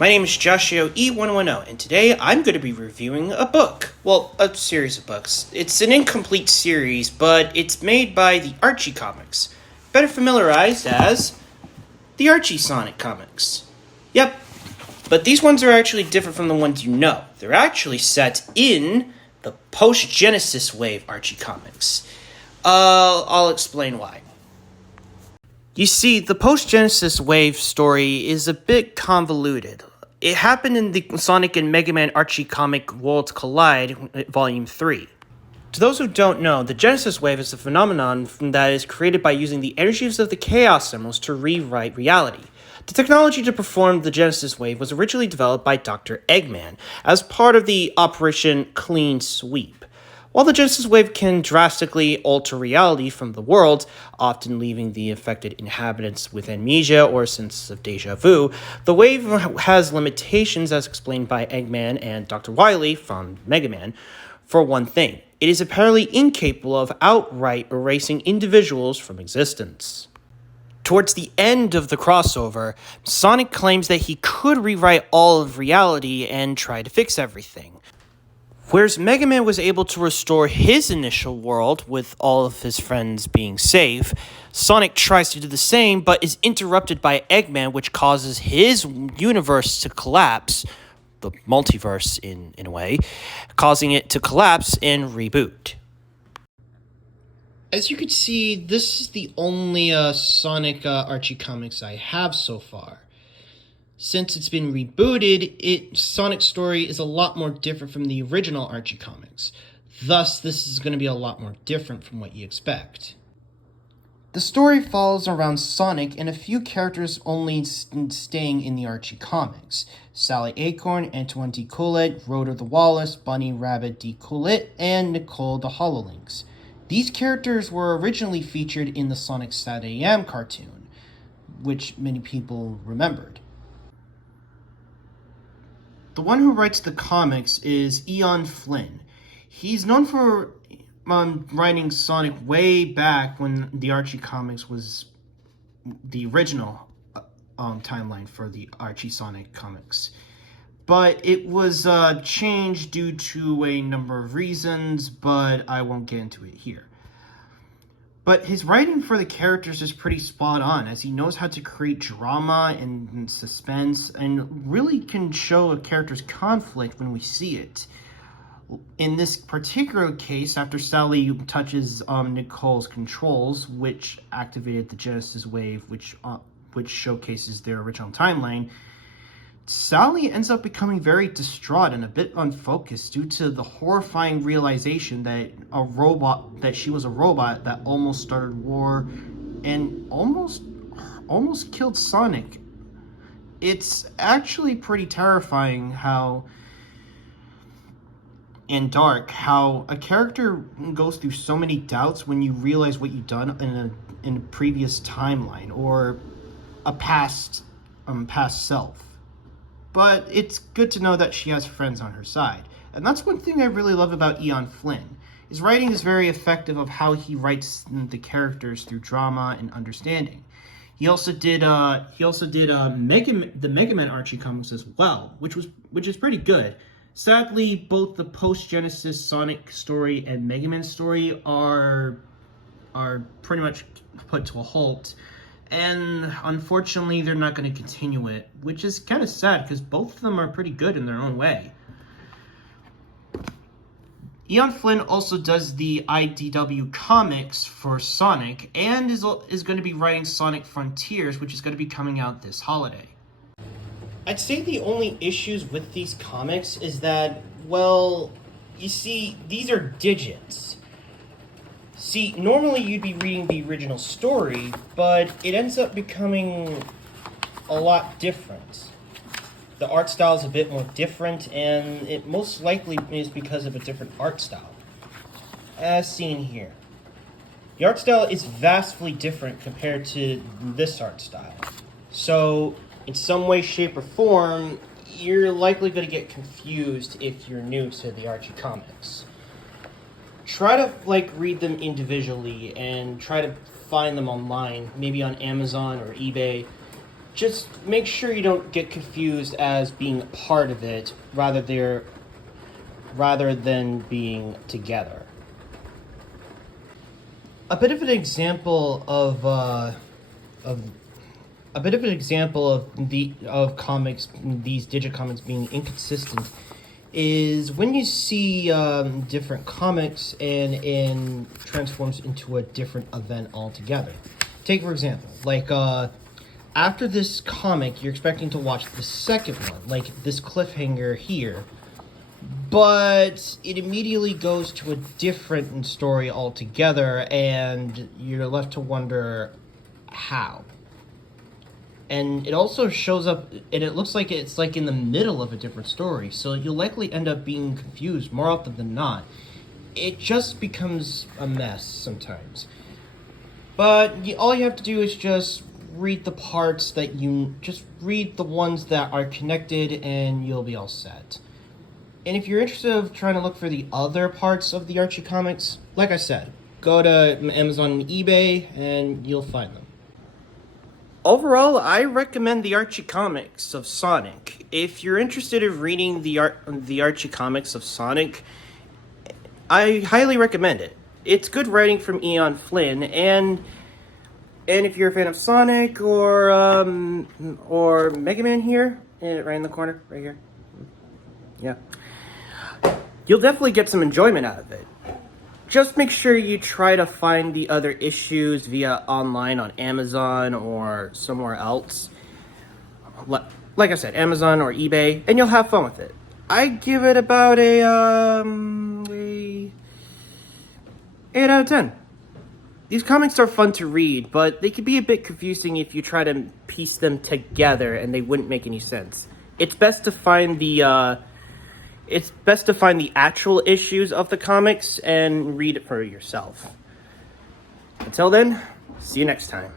My name is Joshua E110, and today I'm going to be reviewing a book. Well, a series of books. It's an incomplete series, but it's made by the Archie Comics, better familiarized as the Archie Sonic Comics. Yep, but these ones are actually different from the ones you know. They're actually set in the post-Genesis wave Archie Comics. I'll explain why. You see, the post-Genesis wave story is a bit convoluted. It happened in the Sonic and Mega Man Archie comic Worlds Collide, Volume 3. To those who don't know, the Genesis wave is a phenomenon that is created by using the energies of the Chaos Emeralds to rewrite reality. The technology to perform the Genesis wave was originally developed by Dr. Eggman as part of the Operation Clean Sweep. While the Genesis wave can drastically alter reality from the world, often leaving the affected inhabitants with amnesia or a sense of deja vu, the wave has limitations as explained by Eggman and Dr. Wily from Mega Man. For one thing, it is apparently incapable of outright erasing individuals from existence. Towards the end of the crossover, Sonic claims that he could rewrite all of reality and try to fix everything. Whereas Mega Man was able to restore his initial world with all of his friends being safe, Sonic tries to do the same but is interrupted by Eggman, which causes his universe to collapse, the multiverse in a way, causing it to collapse and reboot. As you can see, this is the only Sonic Archie comics I have so far. Since it's been rebooted, Sonic's story is a lot more different from the original Archie comics. Thus, this is going to be a lot more different from what you expect. The story follows around Sonic and a few characters only staying in the Archie comics. Sally Acorn, Antoine D. Coolett, Rhoda the Walrus, Bunny Rabbit D. Coolett, and Nicole the HoloLinks. These characters were originally featured in the Sonic SatAM cartoon, which many people remembered. The one who writes the comics is Ian Flynn. He's known for writing Sonic way back when the Archie comics was the original timeline for the Archie Sonic comics. But it was changed due to a number of reasons, but I won't get into it here. But his writing for the characters is pretty spot on, as he knows how to create drama and suspense, and really can show a character's conflict when we see it. In this particular case, after Sally touches Nicole's controls, which activated the Genesis wave, which showcases their original timeline, Sally ends up becoming very distraught and a bit unfocused due to the horrifying realization that she was a robot that almost started war and almost killed Sonic. It's actually pretty terrifying how a character goes through so many doubts when you realize what you've done in a previous timeline or a past self. But it's good to know that she has friends on her side. And that's one thing I really love about Ian Flynn. His writing is very effective of how he writes the characters through drama and understanding. He also did the Mega Man Archie comics as well, which is pretty good. Sadly, both the post-Genesis Sonic story and Mega Man story are pretty much put to a halt. And unfortunately, they're not going to continue it, which is kind of sad because both of them are pretty good in their own way. Ian Flynn also does the IDW comics for Sonic and is going to be writing Sonic Frontiers, which is going to be coming out this holiday. I'd say the only issues with these comics is that, well, you see, these are digits. See, normally you'd be reading the original story, but it ends up becoming a lot different. The art style is a bit more different, and it most likely is because of a different art style. As seen here. The art style is vastly different compared to this art style. So, in some way, shape, or form, you're likely going to get confused if you're new to the Archie comics. Try to read them individually and try to find them online, maybe on Amazon or eBay. just make sure you don't get confused as being part of it rather than being together. A bit of an example of comics, these digit comics being inconsistent, is when you see different comics and it transforms into a different event altogether. Take for example, like after this comic, you're expecting to watch the second one, like this cliffhanger here, but it immediately goes to a different story altogether, and you're left to wonder how. And it also shows up, and it looks like it's like in the middle of a different story, so you'll likely end up being confused more often than not. It just becomes a mess sometimes. But all you have to do is just read the parts that read the ones that are connected, and you'll be all set. And if you're interested in trying to look for the other parts of the Archie comics, like I said, go to Amazon and eBay, and you'll find them. Overall, I recommend the Archie comics of Sonic. If you're interested in reading the Archie comics of Sonic, I highly recommend it. It's good writing from Ian Flynn, and if you're a fan of Sonic or Mega Man here, right in the corner, right here, yeah, you'll definitely get some enjoyment out of it. Just make sure you try to find the other issues via online on Amazon or somewhere else. Like I said, Amazon or eBay, and you'll have fun with it. I give it about a 8 out of 10. These comics are fun to read, but they can be a bit confusing if you try to piece them together and they wouldn't make any sense. It's best to find the actual issues of the comics and read it for yourself. Until then, see you next time.